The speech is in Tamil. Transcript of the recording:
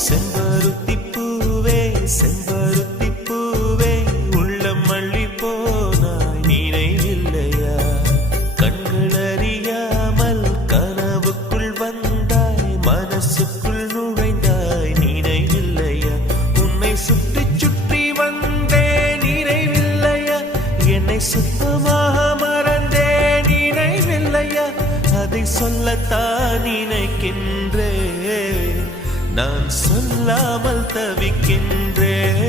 செம்பருத்தி பூவே செம்பருத்தி பூவே உள்ளம் மல்லி போனாய் நினைவில்லையா கண்கள் அறியாமல் கனவுக்குள் வந்தாய் மனசுக்குள் நுழைந்தாய் நினைவில்லையா உன்னை சுற்றி சுற்றி வந்தே நினைவில்லையா என்னை சுத்தமாக மறந்தே நினைவில்லையா அதை சொல்லத்தான் நினைக்கின்றேன் நான் சொல்லாமல் தவிக்கின்றேன்